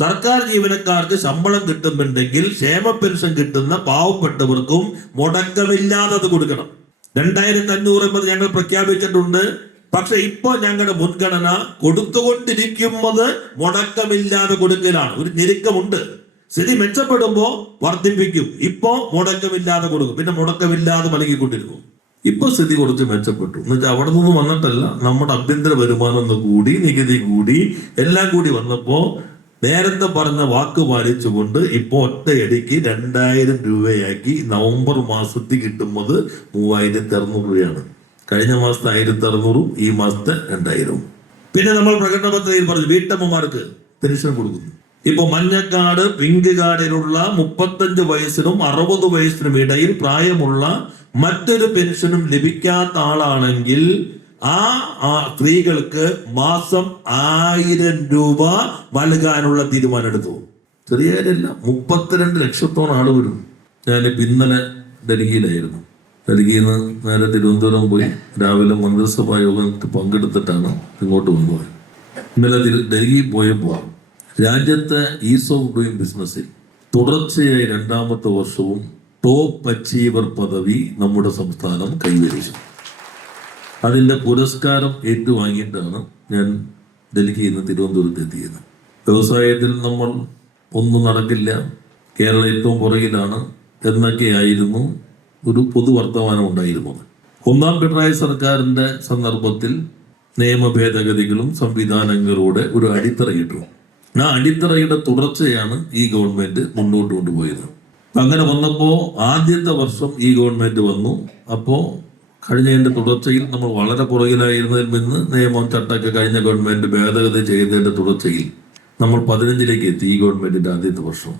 സർക്കാർ ജീവനക്കാർക്ക് ശമ്പളം കിട്ടുന്നുണ്ടെങ്കിൽ ക്ഷേമ പെൻഷൻ കിട്ടുന്ന പാവപ്പെട്ടവർക്കും മുടക്കമില്ലാതെ അത് കൊടുക്കണം. 2500 എന്നത് ഞങ്ങൾ പ്രഖ്യാപിച്ചിട്ടുണ്ട്. പക്ഷെ ഇപ്പൊ ഞങ്ങളുടെ മുൻഗണന കൊടുത്തുകൊണ്ടിരിക്കുന്നത് മുടക്കമില്ലാതെ കൊടുക്കലാണ്. ഒരു ഞെരുക്കമുണ്ട്. സ്ഥിതി മെച്ചപ്പെടുമ്പോ വർദ്ധിപ്പിക്കും. ഇപ്പോ മുടക്കമില്ലാതെ കൊടുക്കും, പിന്നെ മുടക്കമില്ലാതെ നൽകിക്കൊണ്ടിരുന്നു. ഇപ്പൊ സ്ഥിതി കുറച്ച് മെച്ചപ്പെട്ടു എന്ന് വെച്ചാൽ അവിടെ നിന്ന് വന്നിട്ടല്ല, നമ്മുടെ ആഭ്യന്തര വരുമാനം കൂടി, നികുതി കൂടി, എല്ലാം കൂടി വന്നപ്പോ നേരത്തെ പറഞ്ഞ വാക്ക് പാലിച്ചുകൊണ്ട് ഇപ്പൊ ഒറ്റയടിക്ക് 2000 രൂപയാക്കി. നവംബർ മാസത്തിൽ കിട്ടുന്നത് 3600 രൂപയാണ്. കഴിഞ്ഞ മാസത്തെ 1600, ഈ മാസത്തെ 2000. പിന്നെ നമ്മൾ പ്രകടന പത്രികയിൽ പറഞ്ഞു വീട്ടമ്മമാർക്ക് പെൻഷൻ കൊടുക്കുന്നു. ഇപ്പൊ മഞ്ഞക്കാർഡ്, പിങ്ക് കാർഡിലുള്ള 35 വയസ്സിനും 60 വയസ്സിനും ഇടയിൽ പ്രായമുള്ള മറ്റൊരു പെൻഷനും ലഭിക്കാത്ത ആളാണെങ്കിൽ ആ സ്ത്രീകൾക്ക് മാസം 1000 രൂപ നൽകാനുള്ള തീരുമാനം എടുത്തു. ചെറിയ കാര്യമല്ല. 32 ലക്ഷത്തോളം ആള് വരും. ഞാനിപ്പോ ഇന്നലെ ഡൽഹിയിലായിരുന്നു. ഡൽഹിയിൽ നിന്ന് നേരെ തിരുവനന്തപുരം പോയി രാവിലെ മന്ത്രിസഭാ യോഗത്തിൽ പങ്കെടുത്തിട്ടാണ് ഇങ്ങോട്ട് കൊണ്ടുപോയത്. ഇന്നലെ ഡൽഹി പോയപ്പോൾ രാജ്യത്തെ ഈസ് ഓഫ് ഡൂയിങ് ബിസിനസ്സിൽ തുടർച്ചയായി 2ാമത്തെ വർഷവും ടോപ്പ് അച്ചീവർ പദവി നമ്മുടെ സംസ്ഥാനം കൈവരിച്ചു. അതിൻ്റെ പുരസ്കാരം ഏറ്റുവാങ്ങിയിട്ടാണ് ഞാൻ ഡൽഹിയിൽ നിന്ന് തിരുവനന്തപുരത്ത് എത്തിയത്. വ്യവസായത്തിൽ നമ്മൾ ഒന്നും നടക്കില്ല, കേരളം ഏറ്റവും പുറകിലാണ് എന്നൊക്കെയായിരുന്നു ഒരു പൊതു വർത്തമാനം ഉണ്ടായിരുന്നത്. 1ാം പിണറായി സർക്കാരിൻ്റെ സന്ദർഭത്തിൽ നിയമ ഭേദഗതികളും സംവിധാനങ്ങളുടെ ഒരു അടിത്തറയിട്ടു. ആ അടിത്തറയുടെ തുടർച്ചയാണ് ഈ ഗവൺമെന്റ് മുന്നോട്ട് കൊണ്ടുപോയത്. അങ്ങനെ വന്നപ്പോൾ ആദ്യത്തെ വർഷം ഈ ഗവൺമെന്റ് വന്നു. അപ്പോൾ കഴിഞ്ഞതിന്റെ തുടർച്ചയിൽ നമ്മൾ വളരെ പുറകിലായിരുന്നതിൽ നിന്ന് നിയമം ചട്ടമൊക്കെ കഴിഞ്ഞ ഗവൺമെന്റ് ഭേദഗതി ചെയ്തതിന്റെ തുടർച്ചയിൽ നമ്മൾ 15ലേക്ക് എത്തി. ഈ ഗവൺമെന്റിന്റെ ആദ്യത്തെ വർഷം.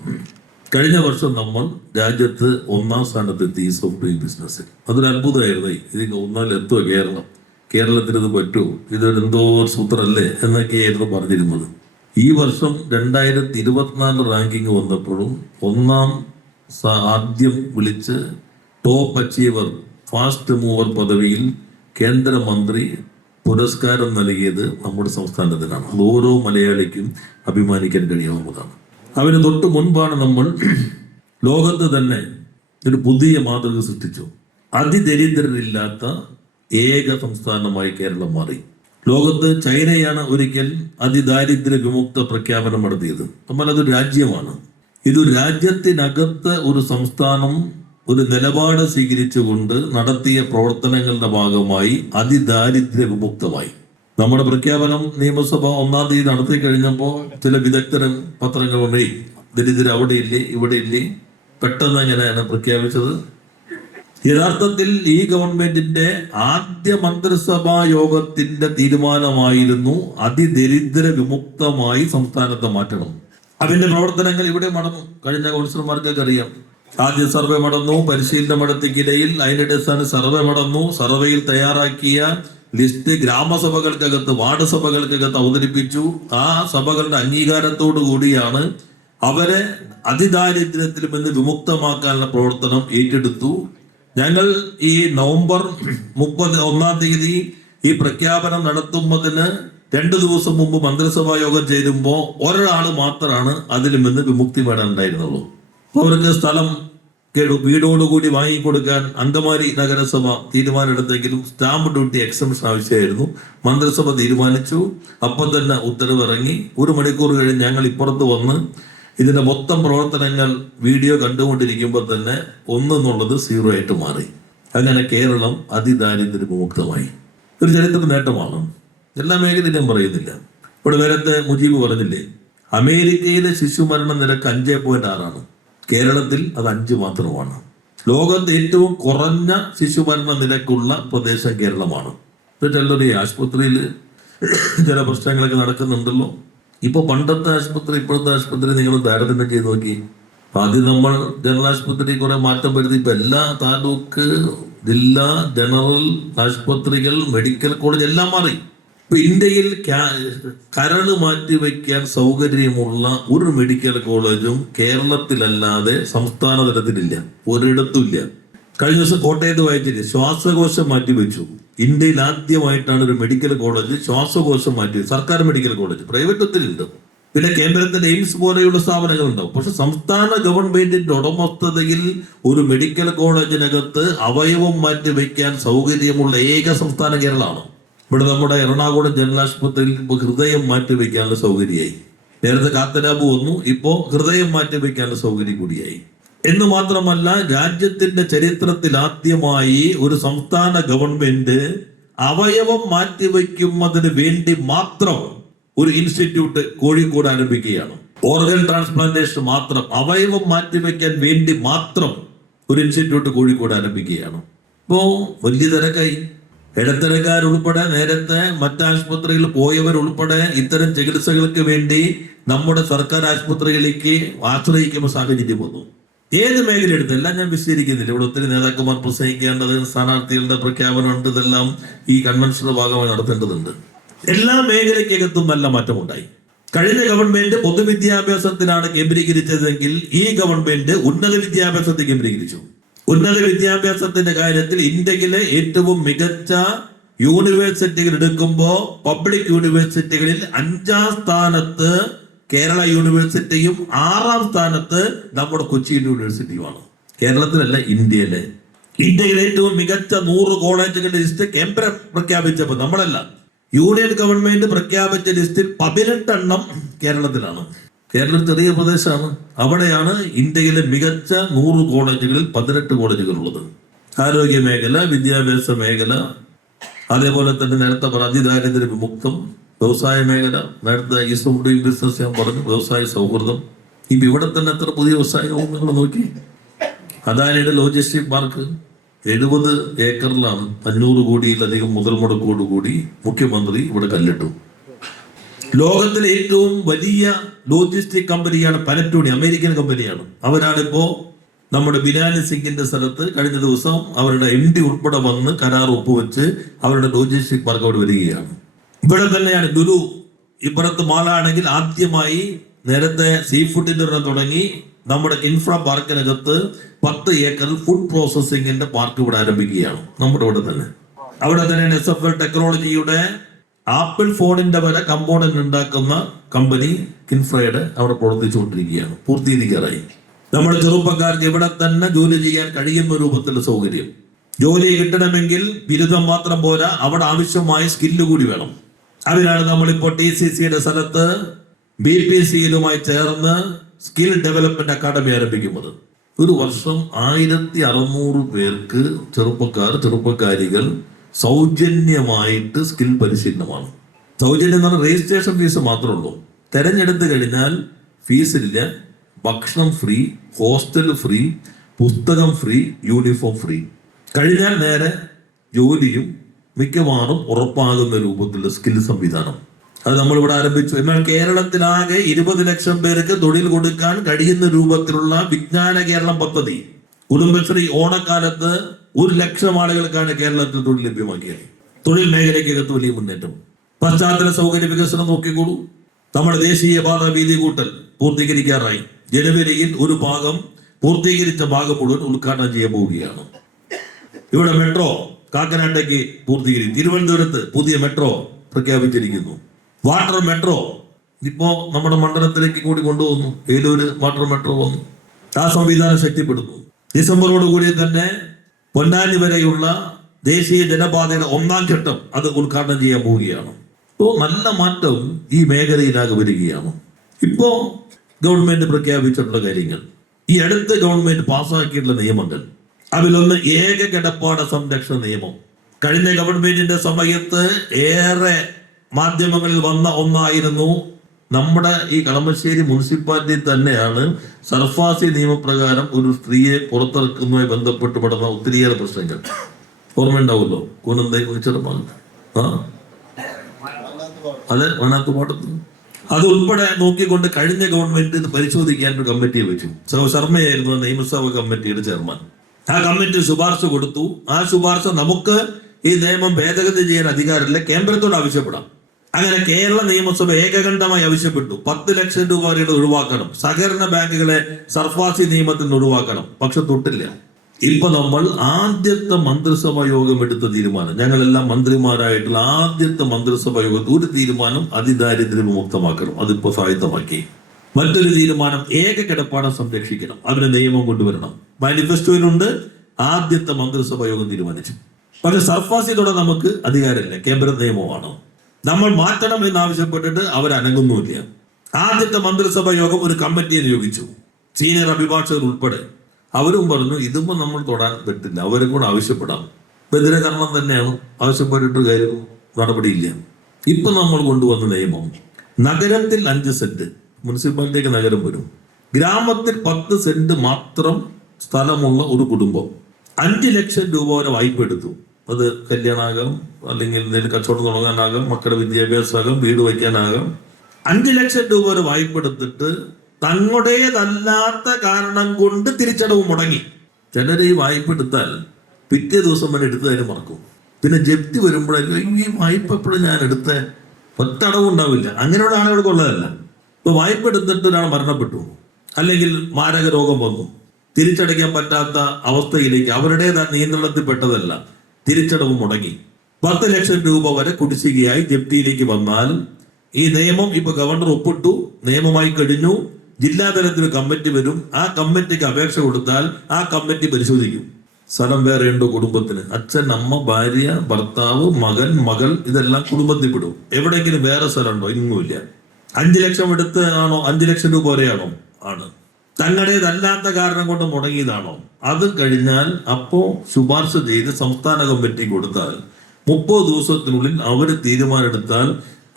കഴിഞ്ഞ വർഷം നമ്മൾ രാജ്യത്ത് 1ാം സ്ഥാനത്തെത്തി ഈസ് ഓഫ് ഡൂയിങ് ബിസിനസ്സിൽ. അതൊരു അത്ഭുതമായിരുന്നു. ഇതിന് 1ാൽ എത്തുക കേരളത്തിന് ഇത് പറ്റുമോ, ഇതൊരു എന്തോ സൂത്രല്ലേ എന്നൊക്കെയായിരുന്നു പറഞ്ഞിരുന്നത്. ഈ വർഷം 2024 റാങ്കിങ് വന്നപ്പോഴും 1ാം ആദ്യം വിളിച്ച് ടോപ്പ് അച്ചീവർ, ഫാസ്റ്റ് മൂവർ പദവിയിൽ കേന്ദ്രമന്ത്രി പുരസ്കാരം നൽകിയത് നമ്മുടെ സംസ്ഥാനത്തിനാണ്. അത് ഓരോ മലയാളിക്കും അഭിമാനിക്കാൻ കഴിയാവുന്നതാണ്. അവന് തൊട്ട് മുൻപാണ് നമ്മൾ ലോകത്ത് തന്നെ ഒരു പുതിയ മാതൃക സൃഷ്ടിച്ചു. അതിദരിദ്രരില്ലാത്ത ഏക സംസ്ഥാനമായി കേരളം മാറി. ലോകത്ത് ചൈനയാണ് ഒരിക്കൽ അതിദാരിദ്ര്യ വിമുക്ത പ്രഖ്യാപനം നടത്തിയത്. നമ്മൾ അതൊരു രാജ്യമാണ്. ഇതൊരു രാജ്യത്തിനകത്ത് ഒരു സംസ്ഥാനം ഒരു നിലപാട് സ്വീകരിച്ചുകൊണ്ട് നടത്തിയ പ്രവർത്തനങ്ങളുടെ ഭാഗമായി അതിദാരിദ്ര്യ വിമുക്തമായി. നമ്മുടെ പ്രഖ്യാപനം നിയമസഭ 1ാം തീയതി നടത്തി കഴിഞ്ഞപ്പോൾ ചില വിദഗ്ധരൻ പത്രങ്ങളുണ്ട്, ദരിദ്ര അവിടെ ഇല്ലേ ഇവിടെ ഇല്ലേ, പെട്ടെന്ന് എങ്ങനെയാണ് പ്രഖ്യാപിച്ചത്. യഥാർത്ഥത്തിൽ ഈ ഗവൺമെന്റിന്റെ ആദ്യ മന്ത്രിസഭാ യോഗത്തിന്റെ തീരുമാനമായിരുന്നു അതിദരിദ്ര വിമുക്തമായി സംസ്ഥാനത്തെ മാറ്റണം. അതിന്റെ പ്രവർത്തനങ്ങൾ ഇവിടെ നടന്നു. കഴിഞ്ഞ കൗൺസിലർമാർക്കൊക്കെ അറിയാം. ആദ്യ സർവേ നടന്നു, പരിശീലന നടത്തിക്കിടയിൽ അതിന്റെ സർവേ നടന്നു. സർവേയിൽ തയ്യാറാക്കിയ ലിസ്റ്റ് ഗ്രാമസഭകൾക്കകത്ത്, വാർഡ് സഭകൾക്കകത്ത് അവതരിപ്പിച്ചു. ആ സഭകളുടെ അംഗീകാരത്തോടു കൂടിയാണ് അവരെ അതിദാരിദ്ര്യത്തിൽ നിന്ന് വിമുക്തമാക്കാനുള്ള പ്രവർത്തനം ഏറ്റെടുത്തു. ഞങ്ങൾ ഈ നവംബർ 1ാം തീയതി ഈ പ്രഖ്യാപനം നടത്തുന്നതിന് 2 ദിവസം മുമ്പ് മന്ത്രിസഭാ യോഗം ചേരുമ്പോൾ ഒരാൾ മാത്രമാണ് അതിൽ നിന്ന് വിമുക്തി നേടാനുണ്ടായിരുന്നുള്ളൂ. അവർക്ക് സ്ഥലം വീടോടുകൂടി വാങ്ങിക്കൊടുക്കാൻ അങ്കമാലി നഗരസഭ തീരുമാനമെടുത്തെങ്കിലും സ്റ്റാമ്പ് ഡ്യൂട്ടി എക്സംഷൻ ആവശ്യമായിരുന്നു. മന്ത്രിസഭ തീരുമാനിച്ചു. അപ്പം തന്നെ ഉത്തരവിറങ്ങി. 1 മണിക്കൂർ കഴിഞ്ഞ് ഞങ്ങൾ ഇപ്പുറത്ത് വന്ന് ഇതിന്റെ മൊത്തം പ്രവർത്തനങ്ങൾ വീഡിയോ കണ്ടുകൊണ്ടിരിക്കുമ്പോൾ തന്നെ 1 എന്നുള്ളത് 0 ആയിട്ട് മാറി. അങ്ങനെ കേരളം അതിദാരിദ്ര്യ വിമുക്തമായി. ഒരു ചരിത്ര നേട്ടമാണ്. എല്ലാ മേഖലയിലും പറയുന്നില്ല. ഇവിടെ നേരത്തെ മുജീബ് പറഞ്ഞില്ലേ, അമേരിക്കയിലെ ശിശുമരണ നിരക്ക് 5.6 കേരളത്തിൽ അത് 5 മാത്രമാണ്. ലോകത്ത് ഏറ്റവും കുറഞ്ഞ ശിശുമരണ നിരക്കുള്ള പ്രദേശം കേരളമാണ്. ചിലർ ഈ ആശുപത്രിയിൽ ചില പ്രശ്നങ്ങളൊക്കെ നടക്കുന്നുണ്ടല്ലോ. ഇപ്പൊ പണ്ടത്തെ ആശുപത്രി ഇപ്പോഴത്തെ ആശുപത്രി നിങ്ങൾ താരതമ്യം ചെയ്ത് നോക്കി. ആദ്യം നമ്മൾ ജനറൽ ആശുപത്രി കുറെ മാറ്റം വരുത്തി. ഇപ്പൊ എല്ലാ താലൂക്ക്, ജില്ലാ, ജനറൽ ആശുപത്രികൾ, മെഡിക്കൽ കോളേജ് എല്ലാം മാറി. ഇപ്പൊ ഇന്ത്യയിൽ കരള് മാറ്റി വയ്ക്കാൻ സൗകര്യമുള്ള ഒരു മെഡിക്കൽ കോളേജും കേരളത്തിലല്ലാതെ സംസ്ഥാന തലത്തിലില്ല, ഒരിടത്തും ഇല്ല. കഴിഞ്ഞ ദിവസം കോട്ടയത്ത് വായിച്ചിട്ട് ശ്വാസകോശം മാറ്റിവെച്ചു. ഇന്ത്യയിൽ ആദ്യമായിട്ടാണ് ഒരു മെഡിക്കൽ കോളേജ് ശ്വാസകോശം മാറ്റി. സർക്കാർ മെഡിക്കൽ കോളേജ്, പ്രൈവറ്റത്തിലുണ്ട്. പിന്നെ കേന്ദ്രത്തിന്റെ എയിംസ് പോലെയുള്ള സ്ഥാപനങ്ങൾ ഉണ്ടാവും. പക്ഷെ സംസ്ഥാന ഗവൺമെന്റിന്റെ ഉടമസ്ഥതയിൽ ഒരു മെഡിക്കൽ കോളേജിനകത്ത് അവയവം മാറ്റി വയ്ക്കാൻ സൗകര്യമുള്ള ഏക സംസ്ഥാനം കേരളമാണ്. ഇവിടെ നമ്മുടെ എറണാകുളം ജനറൽ ആശുപത്രിയിൽ ഹൃദയം മാറ്റി വയ്ക്കാനുള്ള സൗകര്യമായി. നേരത്തെ കാത്തലാബ് വന്നു, ഇപ്പോ ഹൃദയം മാറ്റി വയ്ക്കാനുള്ള സൗകര്യം കൂടിയായി. എന്ന് മാത്രമല്ല, രാജ്യത്തിന്റെ ചരിത്രത്തിൽ ആദ്യമായി ഒരു സംസ്ഥാന ഗവൺമെന്റ് അവയവം മാറ്റിവെക്കുന്നതിന് വേണ്ടി മാത്രം ഒരു ഇൻസ്റ്റിറ്റ്യൂട്ട് കോഴിക്കോട് ആരംഭിക്കുകയാണ്. ഓർഗൻ ട്രാൻസ്പ്ലാന്റേഷൻ മാത്രം, അവയവം മാറ്റിവെക്കാൻ വേണ്ടി മാത്രം ഒരു ഇൻസ്റ്റിറ്റ്യൂട്ട് കോഴിക്കോട് ആരംഭിക്കുകയാണ്. ഇപ്പോ വലിയ തിരക്കായി. ഇടത്തരക്കാരുൾപ്പെടെ, നേരത്തെ മറ്റാശുപത്രിയിൽ പോയവരുൾപ്പെടെ ഇത്തരം ചികിത്സകൾക്ക് വേണ്ടി നമ്മുടെ സർക്കാർ ആശുപത്രികളിലേക്ക് ആശ്രയിക്കുന്ന സാഹചര്യം വന്നു. ഏത് മേഖല എടുത്തെല്ലാം ഞാൻ വിശദീകരിക്കുന്നില്ല. ഇവിടെ ഒത്തിരി നേതാക്കന്മാർ പ്രസംഗിക്കേണ്ടത്, സ്ഥാനാർത്ഥികളുടെ പ്രഖ്യാപനമുണ്ട്, ഇതെല്ലാം ഈ കൺവെൻഷന്റെ ഭാഗമായി നടത്തേണ്ടതുണ്ട്. എല്ലാ മേഖലയ്ക്കകത്തും നല്ല മാറ്റമുണ്ടായി. കഴിഞ്ഞ ഗവൺമെന്റ് പൊതുവിദ്യാഭ്യാസത്തിനാണ് കേന്ദ്രീകരിച്ചതെങ്കിൽ ഈ ഗവൺമെന്റ് ഉന്നത വിദ്യാഭ്യാസത്തെ കേന്ദ്രീകരിച്ചു. ഉന്നത വിദ്യാഭ്യാസത്തിന്റെ കാര്യത്തിൽ ഇന്ത്യയിലെ ഏറ്റവും മികച്ച യൂണിവേഴ്സിറ്റികൾ എടുക്കുമ്പോൾ പബ്ലിക് യൂണിവേഴ്സിറ്റികളിൽ 5ാം സ്ഥാനത്ത് കേരള യൂണിവേഴ്സിറ്റിയും 6ാം സ്ഥാനത്ത് നമ്മുടെ കൊച്ചി യൂണിവേഴ്സിറ്റിയുമാണ്. കേരളത്തിലല്ല, ഇന്ത്യയിലെ ഏറ്റവും മികച്ച 100 കോളേജുകളുടെ ലിസ്റ്റ് കേന്ദ്രം പ്രഖ്യാപിച്ചപ്പോൾ, നമ്മളല്ല, യൂണിയൻ ഗവൺമെന്റ് പ്രഖ്യാപിച്ച ലിസ്റ്റിൽ 18 എണ്ണം കേരളത്തിലാണ്. കേരളം ചെറിയ പ്രദേശമാണ്. അവിടെയാണ് ഇന്ത്യയിലെ മികച്ച 100 കോളേജുകളിൽ 18 കോളേജുകൾ ഉള്ളത്. ആരോഗ്യ മേഖല, വിദ്യാഭ്യാസ മേഖല, അതേപോലെ തന്നെ നേരത്തെ പറഞ്ഞ അതിദാരിദ്ര്യ വിമുക്തം, വ്യവസായ മേഖല, നേരത്തെ ഈസ് ഓഫ് ഡൂയിങ് ബിസിനസ് ഞാൻ പറഞ്ഞു, വ്യവസായ സൗഹൃദം. ഇപ്പൊ ഇവിടെ തന്നെ എത്ര പുതിയ വ്യവസായ നിങ്ങൾ നോക്കി. അദാനിയുടെ ലോജിസ്റ്റിക് പാർക്ക് 70 ഏക്കറിലാണ് 500 കോടിയിലധികം മുതൽ മുടക്കോടുകൂടി മുഖ്യമന്ത്രി ഇവിടെ കല്ലിട്ടു. ലോകത്തിലെ ഏറ്റവും വലിയ ലോജിസ്റ്റിക് കമ്പനിയാണ് പനറ്റൂണി, അമേരിക്കൻ കമ്പനിയാണ്. അവരാണിപ്പോ നമ്മുടെ ബിലാനി സിംഗിന്റെ സ്ഥലത്ത് കഴിഞ്ഞ ദിവസം അവരുടെ MD ഉൾപ്പെടെ വന്ന് കരാർ ഒപ്പുവെച്ച് അവരുടെ ലോജിസ്റ്റിക് പാർക്ക് അവിടെ വരികയാണ്. ഇവിടെ തന്നെയാണ് ലുലു. ഇപ്പുറത്ത് മാളാണെങ്കിൽ ആദ്യമായി നേരത്തെ സീ ഫുഡിന്റെ തുടങ്ങി നമ്മുടെ ഇൻഫ്രാ പാർക്കിനകത്ത് 10 ഏക്കറിൽ ഫുഡ് പ്രോസസ്സിംഗിന്റെ പാർക്ക് ഇവിടെ ആരംഭിക്കുകയാണ് നമ്മുടെ ഇവിടെ തന്നെ. അവിടെ തന്നെയാണ് SFL ടെക്നോളജിയുടെ ആപ്പിൾ ഫോണിന്റെ വരെ കമ്പോണന്റ് ഉണ്ടാക്കുന്ന കമ്പനി കിൻഫ്രയുടെ അവിടെ പ്രവർത്തിച്ചുകൊണ്ടിരിക്കുകയാണ്. പൂർത്തീകരിക്കാറായി. നമ്മുടെ ചെറുപ്പക്കാർക്ക് ഇവിടെ തന്നെ ജോലി ചെയ്യാൻ കഴിയുന്ന രൂപത്തിലുള്ള സൗകര്യം. ജോലി കിട്ടണമെങ്കിൽ ബിരുദം മാത്രം പോരാ, അവിടെ ആവശ്യമായ സ്കില്ല് കൂടി വേണം. അതിനാണ് നമ്മളിപ്പോൾ TCCയുടെ സ്ഥലത്ത് BPCയിലുമായി ചേർന്ന് സ്കിൽ ഡെവലപ്മെന്റ് അക്കാദമി ആരംഭിക്കുന്നത്. ഒരു വർഷം 1600 പേർക്ക് ചെറുപ്പക്കാരികൾ സൗജന്യമായിട്ട് സ്കിൽ പരിശീലനമാണ്. സൗജന്യം എന്ന് പറഞ്ഞാൽ രജിസ്ട്രേഷൻ ഫീസ് മാത്രമേ ഉള്ളൂ. തെരഞ്ഞെടുത്ത് കഴിഞ്ഞാൽ ഫീസില്ല, ഭക്ഷണം ഫ്രീ, ഹോസ്റ്റൽ ഫ്രീ, പുസ്തകം ഫ്രീ, യൂണിഫോം ഫ്രീ. കഴിഞ്ഞാൽ നേരെ ജോലിയും മിക്കവാറും ഉറപ്പാകുന്ന രൂപത്തിലുള്ള സ്കിൽ സംവിധാനം അത് നമ്മളിവിടെ ആരംഭിച്ചു. എന്നാൽ കേരളത്തിലാകെ 20 ലക്ഷം പേർക്ക് തൊഴിൽ കൊടുക്കാൻ കഴിയുന്ന രൂപത്തിലുള്ള വിജ്ഞാന കേരളം പദ്ധതി കുടുംബശ്രീ ഓണക്കാലത്ത് 1 ലക്ഷം ആളുകൾക്കാണ് കേരളത്തിൽ തൊഴിൽ ലഭ്യമാക്കിയത്. തൊഴിൽ മേഖലയ്ക്കകത്ത് വലിയ മുന്നേറ്റം. പശ്ചാത്തല സൗകര്യ വികസനം നോക്കിക്കോളൂ. നമ്മുടെ ദേശീയപാത വീതി കൂട്ടൽ പൂർത്തീകരിക്കാറായി. ജനുവരിയിൽ ഒരു ഭാഗം പൂർത്തീകരിച്ച ഭാഗം മുഴുവൻ ഉദ്ഘാടനം ചെയ്യാൻ പോവുകയാണ്. ഇവിടെ മെട്രോ കാക്കനാട്ടേക്ക് പൂർത്തീകരിക്കും. തിരുവനന്തപുരത്ത് പുതിയ മെട്രോ പ്രഖ്യാപിച്ചിരിക്കുന്നു. വാട്ടർ മെട്രോ ഇപ്പോ നമ്മുടെ മണ്ഡലത്തിലേക്ക് കൂടി കൊണ്ടുവന്നു. ഏലൂര് വാട്ടർ മെട്രോ വന്നു. ആ സംവിധാനം ശക്തിപ്പെടുന്നു. ഡിസംബറോടുകൂടി തന്നെ പൊന്നാനി വരെയുള്ള ദേശീയ ജനപാതയുടെ 1ാം ഘട്ടം അത് ഉദ്ഘാടനം ചെയ്യാൻ പോവുകയാണ്. ഇപ്പോൾ നല്ല മാറ്റം ഈ മേഖലയിലാകെ വരികയാണ്. ഇപ്പോ ഗവൺമെന്റ് പ്രഖ്യാപിച്ചിട്ടുള്ള കാര്യങ്ങൾ, ഈ അടുത്ത ഗവൺമെന്റ് പാസ്സാക്കിയിട്ടുള്ള നിയമങ്ങൾ, അതിലൊന്ന് ഏക കിടപ്പാട സംരക്ഷണ നിയമം. കഴിഞ്ഞ ഗവൺമെന്റിന്റെ സമയത്ത് ഏറെ മാധ്യമങ്ങളിൽ വന്ന ഒന്നായിരുന്നു. നമ്മുടെ ഈ കളമശ്ശേരി മുനിസിപ്പാലിറ്റി തന്നെയാണ് സർഫാസി നിയമപ്രകാരം ഒരു സ്ത്രീയെ പുറത്തിറക്കുന്നതുമായി ബന്ധപ്പെട്ട് പെടുന്ന ഒത്തിരിയേറെ പ്രശ്നങ്ങൾ ഓർമ്മയുണ്ടാവുമല്ലോ. കൂനന്തൈ ചെറുപ്പം അതെ വനാത്തുപാടത്ത് അത് ഉൾപ്പെടെ നോക്കിക്കൊണ്ട് കഴിഞ്ഞ ഗവൺമെന്റ് ഇത് പരിശോധിക്കാൻ ഒരു കമ്മിറ്റിയെ വെച്ചു. ശർമ്മയായിരുന്നു നിയമസഭ കമ്മിറ്റിയുടെ ചെയർമാൻ. ആ കമ്മിറ്റി ശുപാർശ കൊടുത്തു. ആ ശുപാർശ നമുക്ക് ഈ നിയമം ഭേദഗതി ചെയ്യാൻ അധികാരമില്ല, കേന്ദ്രത്തോട് ആവശ്യപ്പെടാം. അങ്ങനെ കേരള നിയമസഭ ഏകകണ്ഠമായി ആവശ്യപ്പെട്ടു. 10 ലക്ഷം രൂപ ഒഴിവാക്കണം, സഹകരണ ബാങ്കുകളെ സർഫാസി നിയമത്തിൽ നിന്ന് ഒഴിവാക്കണം. പക്ഷെ തൊട്ടില്ല. ഇപ്പൊ നമ്മൾ ആദ്യത്തെ മന്ത്രിസഭാ യോഗം എടുത്ത തീരുമാനം, ഞങ്ങളെല്ലാം മന്ത്രിമാരായിട്ടുള്ള ആദ്യത്തെ മന്ത്രിസഭാ യോഗത്തിൽ ഒരു തീരുമാനം അതിദാരിദ്ര്യ വിമുക്തമാക്കണം. അതിപ്പോ സ്വായത്തമാക്കി. മറ്റൊരു തീരുമാനം ഏക കിടപ്പാടം സംരക്ഷിക്കണം. അതിന് നിയമം കൊണ്ടുവരണം. മാനിഫെസ്റ്റോയിലുണ്ട്. ആദ്യത്തെ മന്ത്രിസഭാ യോഗം തീരുമാനിച്ചു. പക്ഷെ സർഫാസിലൂടെ നമുക്ക് അധികാരമില്ല. കേന്ദ്ര നിയമമാണ്. നമ്മൾ മാറ്റണം എന്നാവശ്യപ്പെട്ടിട്ട് അവരനങ്ങുന്നുമില്ല. ആദ്യത്തെ മന്ത്രിസഭാ യോഗം ഒരു കമ്മിറ്റിയെ നിയോഗിച്ചു, സീനിയർ അഭിഭാഷകർ ഉൾപ്പെടെ. അവരും പറഞ്ഞു ഇതുമ്പോൾ നമ്മൾ തൊടാൻ പറ്റില്ല, അവരും കൂടെ ആവശ്യപ്പെടാം. ബദിരകർമ്മം തന്നെയാണ്, ആവശ്യപ്പെട്ടിട്ട് കാര്യം നടപടിയില്ല. ഇപ്പൊ നമ്മൾ കൊണ്ടുവന്ന നിയമം, നഗരത്തിൽ 5 സെന്റ്, മുനിസിപ്പാലിറ്റിക്ക് നഗരം വരും, ഗ്രാമത്തിൽ 10 സെന്റ് മാത്രം സ്ഥലമുള്ള ഒരു കുടുംബം 5 ലക്ഷം രൂപ വരെ വായ്പ എടുത്തു. അത് കല്യാണമാകാം, അല്ലെങ്കിൽ എന്തെങ്കിലും കച്ചവടം തുടങ്ങാനാകാം, മക്കളുടെ വിദ്യാഭ്യാസമാകാം, വീട് വയ്ക്കാനാകാം. 5 ലക്ഷം രൂപ വരെ വായ്പ എടുത്തിട്ട് തങ്ങളുടേതല്ലാത്ത കാരണം കൊണ്ട് തിരിച്ചടവ് മുടങ്ങി. ചിലർ ഈ വായ്പ എടുത്താൽ പിറ്റേ ദിവസം വരെ എടുത്തതിന് മറക്കും. പിന്നെ ജപ്തി വരുമ്പോഴേക്കും ഈ വായ്പ എപ്പോഴും ഞാൻ എടുത്ത ഒറ്റടവും ഉണ്ടാവില്ല. അങ്ങനെയുള്ള ആളുകൾക്കുള്ളതല്ല. ഇപ്പൊ വായ്പ എടുത്തിട്ട് ഒരാൾ മരണപ്പെട്ടു, അല്ലെങ്കിൽ മാരക രോഗം വന്നു, തിരിച്ചടയ്ക്കാൻ പറ്റാത്ത അവസ്ഥയിലേക്ക് അവരുടേതായ നിയന്ത്രണത്തിൽ പെട്ടതല്ല, തിരിച്ചടവ് മുടങ്ങി. 10 ലക്ഷം രൂപ വരെ കുടിശ്ശികയായി ജപ്തിയിലേക്ക് വന്നാൽ ഈ നിയമം ഇപ്പൊ ഗവർണർ ഒപ്പിട്ടു, നിയമമായി കഴിഞ്ഞു. ജില്ലാതലത്തിൽ കമ്മിറ്റി വരും. ആ കമ്മിറ്റിക്ക് അപേക്ഷ കൊടുത്താൽ ആ കമ്മിറ്റി പരിശോധിക്കും. സ്ഥലം വേറെ ഉണ്ടോ കുടുംബത്തിന്, അച്ഛൻ, അമ്മ, ഭാര്യ, ഭർത്താവ്, മകൻ, മകൾ, ഇതെല്ലാം കുടുംബത്തിൽ പെടും. എവിടെയെങ്കിലും വേറെ സ്ഥലം ഉണ്ടോ? ഇന്നുമില്ല. 5 ലക്ഷം എടുത്ത് ആണോ? 5 ലക്ഷം രൂപ വരെയാണോ? ആണ്. തങ്ങളുടേതല്ലാത്ത കാരണം കൊണ്ട് മുടങ്ങിയതാണോ? അത് കഴിഞ്ഞാൽ അപ്പോ ശുപാർശ ചെയ്ത് സംസ്ഥാന കമ്മിറ്റി കൊടുത്താൽ 30 ദിവസത്തിനുള്ളിൽ അവര് തീരുമാനമെടുത്താൽ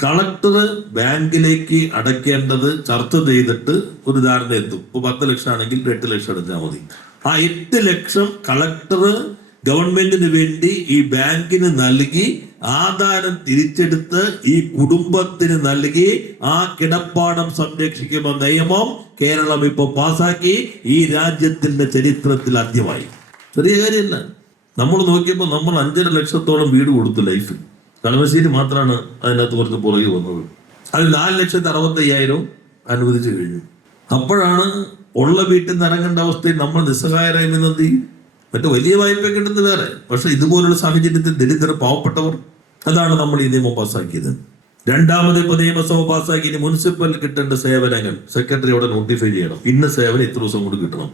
കളക്ടർ ബാങ്കിലേക്ക് അടയ്ക്കേണ്ടത് ചർച്ച ചെയ്തിട്ട് ഒരു ധാരണ എത്തും. ഇപ്പൊ 10 ലക്ഷം ആണെങ്കിൽ 8 ലക്ഷം അടച്ചാൽ മതി. ആ 8 ലക്ഷം കളക്ടർ ഗവൺമെന്റിന് വേണ്ടി ഈ ബാങ്കിന് നൽകി ആധാരം തിരിച്ചെടുത്ത് ഈ കുടുംബത്തിന് നൽകി ആ കിടപ്പാടം സംരക്ഷിക്കുന്ന നിയമം കേരളം ഇപ്പൊ പാസാക്കി. ഈ രാജ്യത്തിന്റെ ചരിത്രത്തിൽ ആദ്യമായി. ചെറിയ കാര്യമല്ല. നമ്മൾ നോക്കിയപ്പോൾ നമ്മൾ 5.5 ലക്ഷത്തോളം വീട് കൊടുത്തു ലൈഫിൽ. കളമശ്ശേരി മാത്രമാണ് അതിനകത്ത് കുറച്ച് പുറകെ വന്നത്. അതിൽ 4,65,000 അനുവദിച്ചു കഴിഞ്ഞു. അപ്പോഴാണ് ഉള്ള വീട്ടിൽ നിന്ന് ഇറങ്ങേണ്ട അവസ്ഥയിൽ നമ്മൾ നിസ്സഹായരായി നിന്നത്. മറ്റു വലിയ വായ്പ കിട്ടുന്നത് വേറെ, പക്ഷെ ഇതുപോലുള്ള സാഹചര്യത്തിൽ ദരിദ്ര പാവപ്പെട്ടവർ. അതാണ് നമ്മൾ ഈ നിയമം പാസ്സാക്കിയത്. രണ്ടാമത് ഇപ്പൊ നിയമസഭ പാസ്സാക്കി ഇനി മുനിസിപ്പൽ കിട്ടേണ്ട സേവനങ്ങൾ സെക്രട്ടറി അവിടെ നോട്ടിഫൈ ചെയ്യണം. ഇന്ന സേവനം ഇത്ര ദിവസം കൊണ്ട് കിട്ടണം.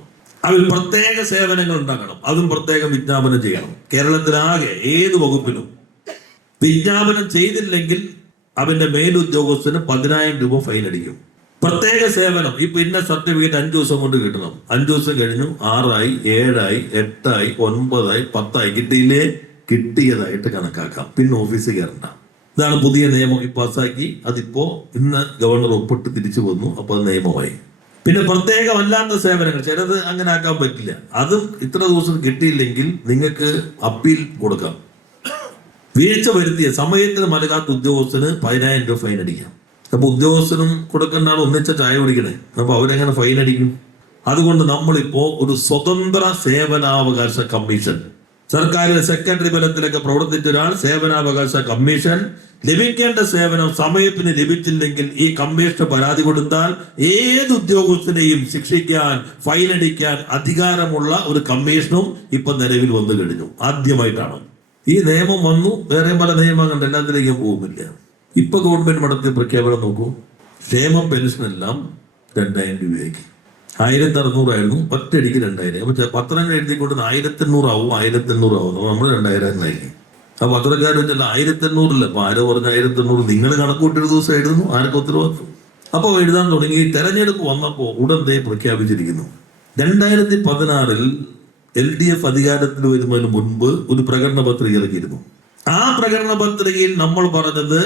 അതിൽ പ്രത്യേക സേവനങ്ങൾ ഉണ്ടാക്കണം. അതും പ്രത്യേകം വിജ്ഞാപനം ചെയ്യണം. കേരളത്തിലാകെ ഏത് വകുപ്പിലും വിജ്ഞാപനം ചെയ്തില്ലെങ്കിൽ അവന്റെ മേലുദ്യോഗസ്ഥന് 10,000 രൂപ ഫൈൻ അടിക്കും. പ്രത്യേക സേവനം ഇപ്പൊ ഇന്ന സർട്ടിഫിക്കറ്റ് 5 ദിവസം കൊണ്ട് കിട്ടണം. 5 ദിവസം കഴിഞ്ഞു 6 ആയി, 7 ആയി, 8 ആയി, 9 ആയി, 10 ആയി, കിട്ടിയില്ലേ കിട്ടിയതായിട്ട് കണക്കാക്കാം. പിന്നെ ഓഫീസിൽ കയറണ്ട. ഇതാണ് പുതിയ നിയമം ഈ പാസ്സാക്കി. അതിപ്പോ ഇന്ന് ഗവർണർ ഒപ്പിട്ട് തിരിച്ചു വന്നു. അപ്പൊ അത് നിയമമായി. പിന്നെ പ്രത്യേകമല്ലാത്ത സേവനങ്ങൾ ചിലത് അങ്ങനെ ആക്കാൻ പറ്റില്ല. അതും ഇത്ര ദിവസം കിട്ടിയില്ലെങ്കിൽ നിങ്ങൾക്ക് അപ്പീൽ കൊടുക്കാം. വീഴ്ച വരുത്തിയ സമയത്തിന് നൽകാത്ത ഉദ്യോഗസ്ഥന് 10,000 രൂപ ഫൈൻ അടിക്കാം. അപ്പൊ ഉദ്യോഗസ്ഥനും കൊടുക്കേണ്ട ആൾ ഒന്നിച്ച ചായ കുടിക്കണേ. അപ്പൊ അവരെങ്ങനെ ഫൈൻ അടിക്കും? അതുകൊണ്ട് നമ്മളിപ്പോ ഒരു സ്വതന്ത്ര സേവനാവകാശ കമ്മീഷൻ, സർക്കാരിലെ സെക്രട്ടറി തലത്തിലൊക്കെ പ്രവർത്തിച്ച ഒരാൾ സേവനാവകാശ കമ്മീഷൻ, ലഭിക്കേണ്ട സേവനം സമയത്തിന് ലഭിച്ചില്ലെങ്കിൽ ഈ കമ്മീഷന് പരാതി കൊടുത്താൽ ഏത് ഉദ്യോഗസ്ഥനെയും ശിക്ഷിക്കാൻ, ഫൈൻ അടിക്കാൻ അധികാരമുള്ള ഒരു കമ്മീഷനും ഇപ്പൊ നിലവിൽ വന്നു കഴിഞ്ഞു. ആദ്യമായിട്ടാണ് ഈ നിയമം വന്നു. വേറെ പല നിയമങ്ങളുണ്ട്, എല്ലാത്തിലേക്കും പോകുന്നില്ല. ഇപ്പൊ ഗവൺമെന്റ് നടത്തിയ പ്രഖ്യാപനം നോക്കൂ. ക്ഷേമ പെൻഷൻ എല്ലാം 2,000 രൂപയാക്കി. 1,600 ആയിരുന്നു, ഒറ്റയടിക്ക് 2,000. അപ്പൊ പത്രങ്ങൾ എഴുതിക്കൊണ്ട് 1,800 ആവും, 1,800 ആവും. നമ്മൾ 2,000 ആയിരിക്കും. ആ പത്രക്കാർ വെച്ചല്ല 1,800 അപ്പൊ ആരോ പറഞ്ഞ 1,800. നിങ്ങൾ കണക്കൂട്ടൊരു ദിവസം എഴുതുന്നു, ആർക്ക് ഉത്തരവാദിത്വം? അപ്പൊ എഴുതാൻ തുടങ്ങി. തെരഞ്ഞെടുപ്പ് വന്നപ്പോ ഉടൻ പ്രഖ്യാപിച്ചിരിക്കുന്നു. 2016 LDF അധികാരത്തിൽ വരുന്നതിന് മുൻപ് ഒരു പ്രകടന പത്രിക ഇറക്കിയിരുന്നു. ആ പ്രകടന പത്രികയിൽ നമ്മൾ പറഞ്ഞത്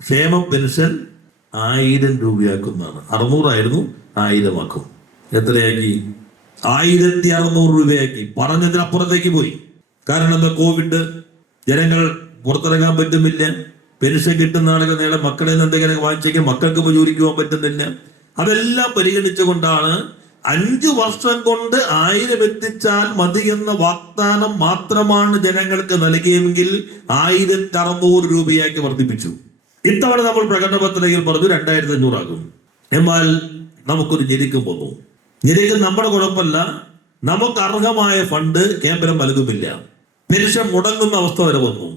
ക്ഷേമ പെൻഷൻ 1,000 രൂപയാക്കുന്നതാണ്. 600 ആയിരുന്നു, 1,000 ആക്കും. എത്രയാക്കി? 1,600 രൂപയാക്കി. പറഞ്ഞതിനപ്പുറത്തേക്ക് പോയി. കാരണം എന്താ? കോവിഡ്, ജനങ്ങൾ പുറത്തിറങ്ങാൻ പറ്റുന്നില്ല. പെൻഷൻ കിട്ടുന്ന ആളുകൾ നേരെ മക്കളിൽ നിന്ന് എന്തെങ്കിലും വാങ്ങിച്ചെങ്കിൽ മക്കൾക്ക് പോയി ജോലിക്ക് പോകാൻ പറ്റുന്നില്ല. അതെല്ലാം പരിഗണിച്ചുകൊണ്ടാണ് 5 വർഷം കൊണ്ട് 1,000 എത്തിച്ചാൽ മതി എന്ന വാഗ്ദാനം മാത്രമാണ് ജനങ്ങൾക്ക് നൽകിയെങ്കിൽ 1,600 രൂപയാക്കി വർദ്ധിപ്പിച്ചു. ഇത്തവണ നമ്മൾ പ്രകടന പത്രികയിൽ പറഞ്ഞു 2,500 ആകും. എന്നാൽ നമുക്കൊരു ഞെരുക്കം വന്നു. ഞെരുക്കം നമ്മുടെ കുഴപ്പമല്ല, നമുക്ക് അർഹമായ ഫണ്ട് കേന്ദ്രം നൽകുന്നില്ല. പെൻഷൻ മുടങ്ങുന്ന അവസ്ഥ വരെ വന്നു.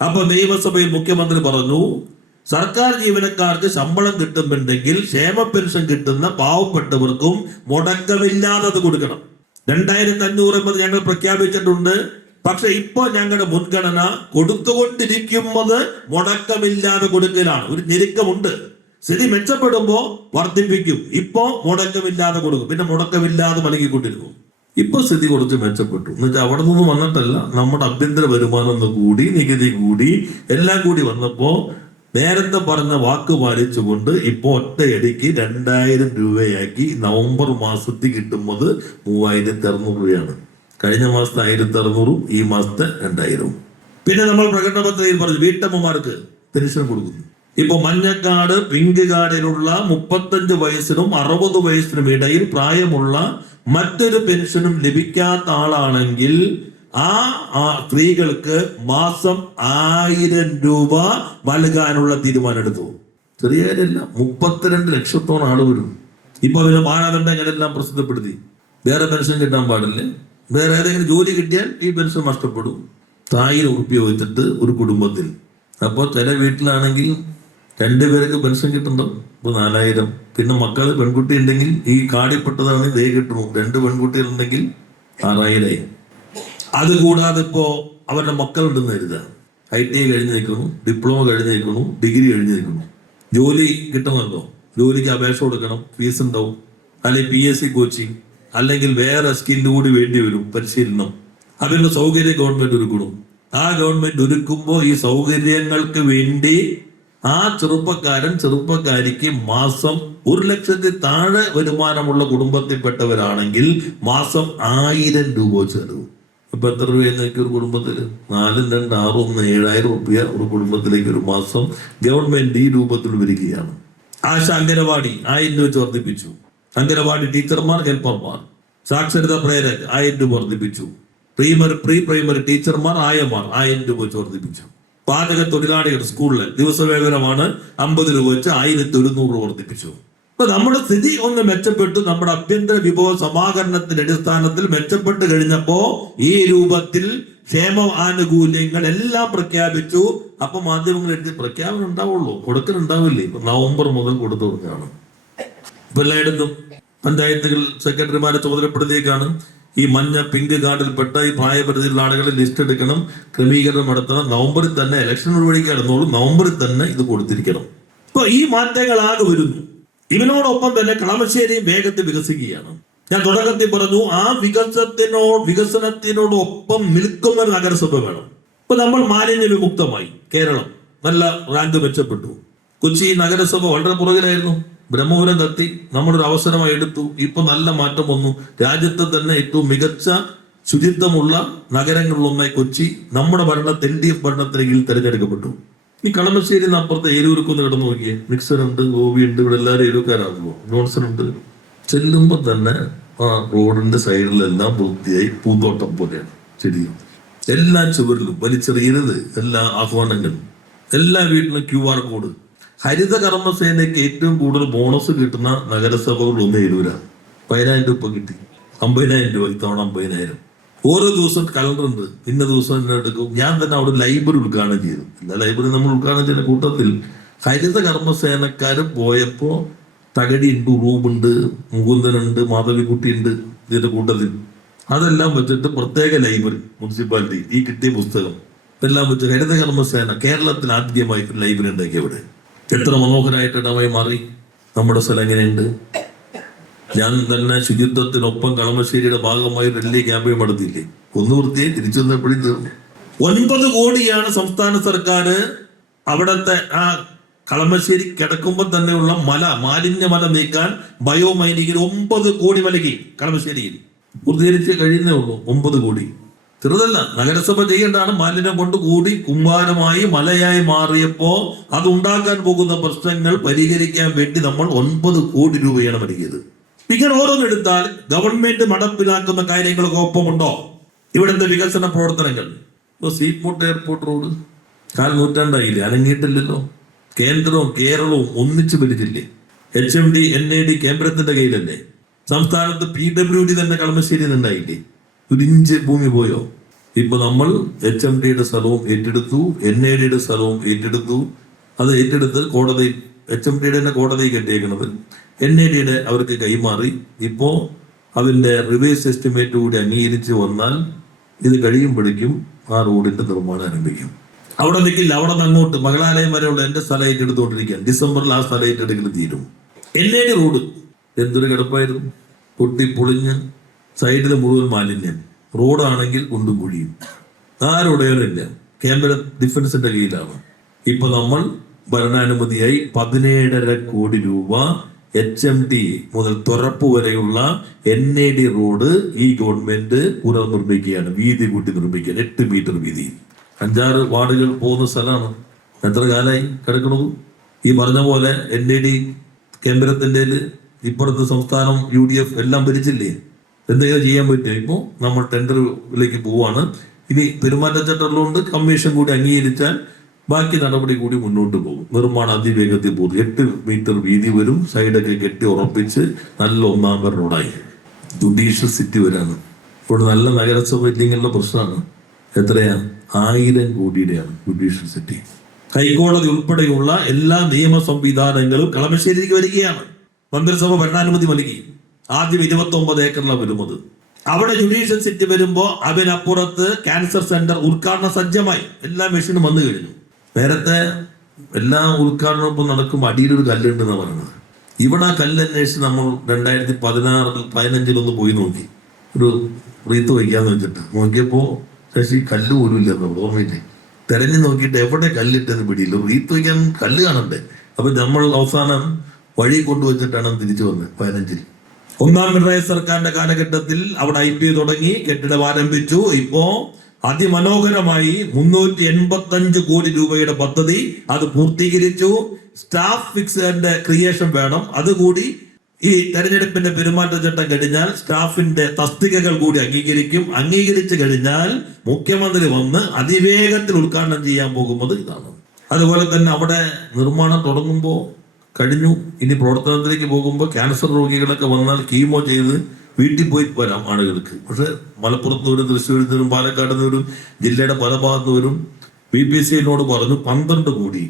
അപ്പൊ നിയമസഭയിൽ മുഖ്യമന്ത്രി പറഞ്ഞു, സർക്കാർ ജീവനക്കാർക്ക് ശമ്പളം കിട്ടുന്നുണ്ടെങ്കിൽ ക്ഷേമ പെൻഷൻ കിട്ടുന്ന പാവപ്പെട്ടവർക്കും മുടക്കമില്ലാതെ അത് കൊടുക്കണം. 2500 എന്നത് ഞങ്ങൾ പ്രഖ്യാപിച്ചിട്ടുണ്ട്. പക്ഷെ ഇപ്പൊ ഞങ്ങളുടെ മുൻഗണന കൊടുത്തുകൊണ്ടിരിക്കുന്നത് മുടക്കമില്ലാതെ കൊടുക്കലാണ്. ഒരു ഞെരുക്കമുണ്ട്. സ്ഥിതി മെച്ചപ്പെടുമ്പോ വർദ്ധിപ്പിക്കും. ഇപ്പോ മുടക്കമില്ലാതെ കൊടുക്കും, പിന്നെ മുടക്കമില്ലാതെ നൽകിക്കൊണ്ടിരുന്നു. ഇപ്പൊ സ്ഥിതി കുറച്ച് മെച്ചപ്പെട്ടു എന്ന് വെച്ചാൽ അവിടെ നിന്ന് വന്നിട്ടല്ല, നമ്മുടെ ആഭ്യന്തര വരുമാനം ഒന്ന് കൂടി, നികുതി കൂടി, എല്ലാം കൂടി വന്നപ്പോ നേരത്തെ പറഞ്ഞ വാക്ക് പാലിച്ചുകൊണ്ട് ഇപ്പൊ ഒറ്റയടിക്ക് 2000 രൂപയാക്കി. നവംബർ മാസത്തിൽ കിട്ടുന്നത് 3600 രൂപയാണ്. കഴിഞ്ഞ മാസത്തെ 1600, ഈ മാസത്തെ 2000. പിന്നെ നമ്മൾ പ്രകടന പത്രികയിൽ പറഞ്ഞു വീട്ടമ്മമാർക്ക് പെൻഷൻ കൊടുക്കുന്നു. ഇപ്പൊ മഞ്ഞക്കാട്, പിങ്ക് കാർഡിലുള്ള 35 വയസ്സിനും 60 വയസ്സിനും ഇടയിൽ പ്രായമുള്ള മറ്റൊരു പെൻഷനും ലഭിക്കാത്ത ആളാണെങ്കിൽ ആ സ്ത്രീകൾക്ക് മാസം 1000 രൂപ നൽകാനുള്ള തീരുമാനം എടുത്തു. ചെറിയ കാര്യമല്ല. 32 ലക്ഷത്തോളം ആള് വരും. ഇപ്പൊ അവര് മാനദണ്ഡങ്ങളെല്ലാം പ്രസിദ്ധപ്പെടുത്തി. വേറെ പെൻഷൻ കിട്ടാൻ പാടില്ല. വേറെ ഏതെങ്കിലും ജോലി കിട്ടിയാൽ ഈ പെൻഷൻ നഷ്ടപ്പെടും. 1000 ഉറുപ്പിക വെച്ചിട്ട് ഒരു കുടുംബത്തിൽ. അപ്പോൾ ചില വീട്ടിലാണെങ്കിൽ 2 പേർക്ക് പെൻഷൻ കിട്ടുന്നുണ്ടാവും. ഇപ്പൊ 4000. പിന്നെ മക്കള് പെൺകുട്ടി ഉണ്ടെങ്കിൽ ഈ കാടിപ്പെട്ടതാണെങ്കിൽ ദേ കിട്ടുന്നു. 2 പെൺകുട്ടികളുണ്ടെങ്കിൽ 6000. അതുകൂടാതെ ഇപ്പോ അവരുടെ മക്കളുണ്ടെന്ന് കരുതുക. ITI കഴിഞ്ഞ് നിൽക്കുന്നു, ഡിപ്ലോമ കഴിഞ്ഞ് നിൽക്കുന്നു, ഡിഗ്രി കഴിഞ്ഞ് നിൽക്കുന്നു. ജോലി കിട്ടണമല്ലോ. ജോലിക്ക് അപേക്ഷ കൊടുക്കണം, ഫീസ് ഉണ്ടാവും. അല്ലെങ്കിൽ PSC കോച്ചിങ്, അല്ലെങ്കിൽ വേറെ സ്കില്ല് കൂടി വേണ്ടി വരും, പരിശീലനം. അതിനുള്ള സൗകര്യം ഗവൺമെന്റ് ഒരുക്കണം. ആ ഗവൺമെന്റ് ഒരുക്കുമ്പോൾ ഈ സൗകര്യങ്ങൾക്ക് വേണ്ടി ആ ചെറുപ്പക്കാരിക്ക് മാസം 1 ലക്ഷത്തിൽ താഴെ വരുമാനമുള്ള കുടുംബത്തിൽപ്പെട്ടവരാണെങ്കിൽ മാസം 1000 രൂപ ചെലവ്. ഇപ്പൊ എത്ര രൂപയെന്നൊക്കെ ഒരു കുടുംബത്തില്? 4 2 6 1 7000 രൂപ ഒരു കുടുംബത്തിലേക്ക് ഒരു മാസം ഗവൺമെന്റ് ഈ രൂപത്തിൽ വരികയാണ്. ആശ അംഗനവാടി 1000 രൂപ വെച്ച് വർദ്ധിപ്പിച്ചു. അംഗനവാടി ടീച്ചർമാർ, ഹെൽപ്പർമാർ. സാക്ഷരതാ പ്രേരക് 1000 രൂപ വർദ്ധിപ്പിച്ചു. പ്രീ പ്രൈമറി ടീച്ചർമാർ, ആയമാർ 1000 രൂപ വെച്ച് വർദ്ധിപ്പിച്ചു. പാചക തൊഴിലാളികൾ സ്കൂളിൽ ദിവസവേതനമാണ് 50 രൂപ വെച്ച് 1100 വർദ്ധിപ്പിച്ചു. അപ്പൊ നമ്മുടെ സ്ഥിതി ഒന്ന് മെച്ചപ്പെട്ടു. നമ്മുടെ ആഭ്യന്തര വിഭവ സമാഹരണത്തിന്റെ അടിസ്ഥാനത്തിൽ മെച്ചപ്പെട്ട് കഴിഞ്ഞപ്പോ ഈ രൂപത്തിൽ ക്ഷേമ ആനുകൂല്യങ്ങൾ എല്ലാം പ്രഖ്യാപിച്ചു. അപ്പൊ മാധ്യമങ്ങൾ എഴുതി പ്രഖ്യാപനം ഉണ്ടാവുള്ളൂ, കൊടുക്കലുണ്ടാവില്ലേ? ഇപ്പൊ നവംബർ മുതൽ കൊടുത്തു തുടങ്ങുകയാണ്. ഇപ്പൊ എല്ലായിടത്തും പഞ്ചായത്തുകൾ സെക്രട്ടറിമാരെ ചുമതലപ്പെടുത്തിയേക്കാണ്. ഈ മഞ്ഞ പിങ്ക് കാർഡിൽപ്പെട്ട ഈ പ്രായപരിധിയിലുള്ള ആളുകളെ ലിസ്റ്റ് എടുക്കണം, ക്രമീകരണം നടത്തണം. നവംബറിൽ തന്നെ ഇലക്ഷൻ വഴിക്ക് കടന്നോളൂ. നവംബറിൽ തന്നെ ഇത് കൊടുത്തിരിക്കണം. ഇപ്പൊ ഈ മാറ്റങ്ങളാകെ വരുന്നു. ഇതിനോടൊപ്പം തന്നെ കളമശ്ശേരിയും വേഗത്തിൽ വികസിക്കുകയാണ്. ഞാൻ തുടക്കത്തിൽ പറഞ്ഞു, ആ വികസനത്തിനോടൊപ്പം നിൽക്കുന്ന ഒരു നഗരസഭ വേണം. ഇപ്പൊ നമ്മൾ മാലിന്യ വിമുക്തമായി. കേരളം നല്ല റാങ്ക് മെച്ചപ്പെട്ടു. കൊച്ചി നഗരസഭ വളരെ പുറകിലായിരുന്നു. ബ്രഹ്മപുരം കത്തി നമ്മളൊരു അവസരമായി എടുത്തു. ഇപ്പൊ നല്ല മാറ്റം വന്നു. രാജ്യത്തെ തന്നെ ഏറ്റവും മികച്ച ശുചിത്വമുള്ള നഗരങ്ങളിലൊന്നായി കൊച്ചി നമ്മുടെ LDF ഭരണത്തിന് കീഴിൽ തെരഞ്ഞെടുക്കപ്പെട്ടു. ഈ കളമശ്ശേരി അപ്പുറത്ത് ഏലൂർക്കൊന്ന് കിടന്നു നോക്കിയേ. മിക്സറുണ്ട്, ഗോപിയുണ്ട്, ഇവിടെ എല്ലാവരും ഏലൂക്കാരാണല്ലോ. ജോൺസൺ ഉണ്ട്. ചെല്ലുമ്പോ തന്നെ ആ റോഡിന്റെ സൈഡിലെല്ലാം വൃത്തിയായി പൂന്തോട്ടം പോലെയാണ്. ചെടിയും എല്ലാ ചുവരിലും വലിച്ചെറിയരുത്, എല്ലാ ആഹ്വാനങ്ങളും, എല്ലാ വീട്ടിലും QR കോഡ്. ഹരിത കർമ്മസേനയ്ക്ക് ഏറ്റവും കൂടുതൽ ബോണസ് കിട്ടുന്ന നഗരസഭകളിലൊന്ന് ഏലൂരാണ്. 10000 രൂപ കിട്ടി. 50000 രൂപ ഇത്തവണ 50000. ഓരോ ദിവസം കലണ്ടർ ഉണ്ട്. ഇന്ന ദിവസം എന്നെ എടുക്കും. ഞാൻ തന്നെ അവിടെ ലൈബ്രറി ഉദ്ഘാടനം ചെയ്തു. എല്ലാ ലൈബ്രറി നമ്മൾ ഉദ്ഘാടനം ചെയ്യുന്ന കൂട്ടത്തിൽ ഹരിത കർമ്മസേനക്കാര് പോയപ്പോ തകഴിയുണ്ട്, റൂമുണ്ട്, മുകുന്ദനുണ്ട്, മാധവിക്കുട്ടി ഉണ്ട് ഇതിന്റെ കൂട്ടത്തിൽ. അതെല്ലാം വെച്ചിട്ട് പ്രത്യേക ലൈബ്രറി മുനിസിപ്പാലിറ്റി ഈ കിട്ടിയ പുസ്തകം എല്ലാം വെച്ച് ഹരിത കർമ്മസേന കേരളത്തിൽ ആദ്യമായി ലൈബ്രറി ഉണ്ടാക്കി. അവിടെ എത്ര മനോഹരമായിട്ട് ഇടമായി മാറി. നമ്മുടെ സ്ഥലം എങ്ങനെയുണ്ട്? ഞാൻ തന്നെ ശുചിത്വത്തിനൊപ്പം കളമശ്ശേരിയുടെ ഭാഗമായി വലിയ ക്യാമ്പയിൻ നടത്തിയില്ലേ? ഒന്ന് വൃത്തിയായി തിരിച്ചു വന്നപ്പോഴും തീർന്നു. 9 കോടിയാണ് സംസ്ഥാന സർക്കാർ അവിടത്തെ ആ കളമശ്ശേരി കിടക്കുമ്പോൾ തന്നെയുള്ള മാലിന്യമല നീക്കാൻ ബയോമൈനിങ്ങിന് 9 കോടി നൽകി. കളമശ്ശേരിയിൽ പൂർത്തീകരിച്ച് കഴിയുന്നേ ഉള്ളൂ. 9 കോടി ചെറുതല്ല. നഗരസഭ ചെയ്യേണ്ടതാണ്. മാലിന്യം കൊണ്ട് കൂടി കുമ്പാരമായി മലയായി മാറിയപ്പോ അതുണ്ടാക്കാൻ പോകുന്ന പ്രശ്നങ്ങൾ പരിഹരിക്കാൻ വേണ്ടി നമ്മൾ 9 കോടി രൂപയാണ് നൽകിയത്. ഇങ്ങനെ ഓരോന്നെടുത്താൽ ഗവൺമെന്റ് നടപ്പിലാക്കുന്ന കാര്യങ്ങൾക്ക് ഒപ്പമുണ്ടോ ഇവിടുത്തെ വികസന പ്രവർത്തനങ്ങൾ? ഇപ്പൊ സീപോർട്ട് എയർപോർട്ട് റോഡ് 4 നൂറ്റാണ്ടായില്ലേ, അനങ്ങിയിട്ടില്ലല്ലോ. കേന്ദ്രവും കേരളവും ഒന്നിച്ചു ഭരിച്ചില്ലേ? HMD NAD കേന്ദ്രത്തിന്റെ കയ്യിലല്ലേ? സംസ്ഥാനത്ത് PWD തന്നെ കളമശ്ശേരിയിൽ ഉണ്ടായില്ലേ? 1 ഇഞ്ച് ഭൂമി പോയോ? ഇപ്പൊ നമ്മൾ HMDയുടെ സ്ഥലവും ഏറ്റെടുത്തു, NADയുടെ സ്ഥലവും ഏറ്റെടുത്തു. അത് ഏറ്റെടുത്ത് കോടതി, HMDയുടെ തന്നെ കോടതി കെട്ടിയേക്കുന്നത്, NADയുടെ അവർക്ക് കൈമാറി. ഇപ്പോ അതിന്റെ റിവേഴ്സ് എസ്റ്റിമേറ്റ് കൂടി അംഗീകരിച്ച് വന്നാൽ ഇത് കഴിയുമ്പോഴേക്കും ആ റോഡിന്റെ നിർമ്മാണം ആരംഭിക്കും. അവിടെ നിൽക്കില്ല, അവിടെ നിന്ന് അങ്ങോട്ട് മകളാലയം വരെയുള്ള എന്റെ സ്ഥലം ഏറ്റെടുത്തുകൊണ്ടിരിക്കുകയാണ്. ഡിസംബറിൽ ആ സ്ഥലം ഏറ്റെടുക്കൽ തീരും. NAD റോഡ് എന്തൊരു കിടപ്പായിരുന്നു, പൊട്ടി പൊളിഞ്ഞ് സൈഡിൽ മുഴുവൻ മാലിന്യം. റോഡാണെങ്കിൽ കുണ്ടും കുഴിയും, ആരുടേനില്ല. കേന്ദ്ര ഡിഫൻസിന്റെ കീഴിലാണ്. ഇപ്പൊ നമ്മൾ ഭരണാനുമതിയായി 17.5 കോടി രൂപ HMD മുതൽ തുറപ്പ് വരെയുള്ള NAD റോഡ് ഈ ഗവൺമെന്റ് പുനർനിർമ്മിക്കുകയാണ്. വീതി കൂട്ടി നിർമ്മിക്കുകയാണ്. 8 മീറ്റർ വീതി, 5-6 വാർഡുകൾ പോകുന്ന സ്ഥലമാണ്. എത്ര കാലമായി കിടക്കണത്? ഈ പറഞ്ഞ പോലെ NAD കേന്ദ്രത്തിന്റെ ഇപ്പുറത്തെ സംസ്ഥാനം UDF എല്ലാം ഭരിച്ചില്ലേ? എന്തെങ്കിലും ചെയ്യാൻ പറ്റുമോ? ഇപ്പോൾ നമ്മൾ ടെൻഡറിലേക്ക് പോവാണ്. ഇനി പെരുമാറ്റച്ചട്ടമുള്ളതുകൊണ്ട് കമ്മീഷൻ കൂടി അംഗീകരിച്ചാൽ ബാക്കി നടപടി കൂടി മുന്നോട്ട് പോകും. നിർമ്മാണം അതിവേഗത്തിൽ പോകും. 8 മീറ്റർ വീതി വരും. സൈഡൊക്കെ കെട്ടി ഉറപ്പിച്ച് നല്ല 1-ാം റോഡായി. ജുഡീഷ്യൽ സിറ്റി വരാണ്. ഇപ്പോൾ നല്ല നഗരസഭ ഇല്ലെങ്കിലുള്ള പ്രശ്നമാണ്. എത്രയാ? 1000 കോടിയുടെയാണ് ജുഡീഷ്യൽ സിറ്റി. ഹൈക്കോടതി ഉൾപ്പെടെയുള്ള എല്ലാ നിയമ സംവിധാനങ്ങളും കളമശ്ശേരിക്ക് വരികയാണ്. മന്ത്രിസഭ ഭരണാനുമതി നൽകി. ആദ്യം 29 ഏക്കറിലാണ് വരുന്നത്. അവിടെ ജുഡീഷ്യൽ സിറ്റി വരുമ്പോ അതിനപ്പുറത്ത് ക്യാൻസർ സെന്റർ ഉദ്ഘാടനം സജ്ജമായി. എല്ലാ മെഷീനും വന്നു കഴിഞ്ഞു. നേരത്തെ എല്ലാ ഉദ്ഘാടനവും നടക്കുമ്പോൾ അടിയിലൊരു കല്ലുണ്ടെന്ന് പറയുന്നത്. ഇവിടെ ആ കല്ല് അന്വേഷിച്ച് നമ്മൾ 2016-15 പോയി നോക്കി. ഒരു റീത്ത് വയ്ക്കാന്ന് വെച്ചിട്ട് നോക്കിയപ്പോ ശശി കല്ല് പോലും ഇല്ലെന്ന് ഓർമ്മയില്ലേ? തെരഞ്ഞു നോക്കിയിട്ട് എവിടെ കല്ലിട്ടെന്ന് പിടിയില്ല. റീത്ത് വയ്ക്കാൻ കല്ല് കാണണ്ടേ? അപ്പൊ നമ്മൾ അവസാനം വഴി കൊണ്ടുവച്ചിട്ടാണ് തിരിച്ചു വന്നത്. 15 ഒന്നാം പിണറായി സർക്കാരിന്റെ കാലഘട്ടത്തിൽ അവിടെ IPO തുടങ്ങി, കെട്ടിടം ആരംഭിച്ചു. ഇപ്പോ അതിമനോഹരമായി 385 കോടി രൂപയുടെ പദ്ധതി അത് പൂർത്തീകരിച്ചു. സ്റ്റാഫ് ഫിക്സിന്റെ ക്രിയേഷൻ വേണം. അതുകൂടി ഈ തെരഞ്ഞെടുപ്പിന്റെ പെരുമാറ്റച്ചട്ടം കഴിഞ്ഞാൽ സ്റ്റാഫിന്റെ തസ്തികകൾ കൂടി അംഗീകരിച്ചു കഴിഞ്ഞാൽ മുഖ്യമന്ത്രി വന്ന് അതിവേഗത്തിൽ ഉദ്ഘാടനം ചെയ്യാൻ പോകുന്നത് ഇതാണ്. അതുപോലെ തന്നെ അവിടെ നിർമ്മാണം തുടങ്ങുമ്പോൾ കഴിഞ്ഞു. ഇനി പ്രവർത്തനത്തിലേക്ക് പോകുമ്പോൾ ക്യാൻസർ രോഗികളൊക്കെ വന്നാൽ കീമോ ചെയ്ത് വീട്ടിൽ പോയി വരാം ആളുകൾക്ക്. പക്ഷെ മലപ്പുറത്ത് വരും, തൃശ്ശൂരിൽ നിന്നും, പാലക്കാട് നിന്നും, ജില്ലയുടെ പല ഭാഗത്ത് വരും. BPCനോട് പറഞ്ഞു 12 കോടി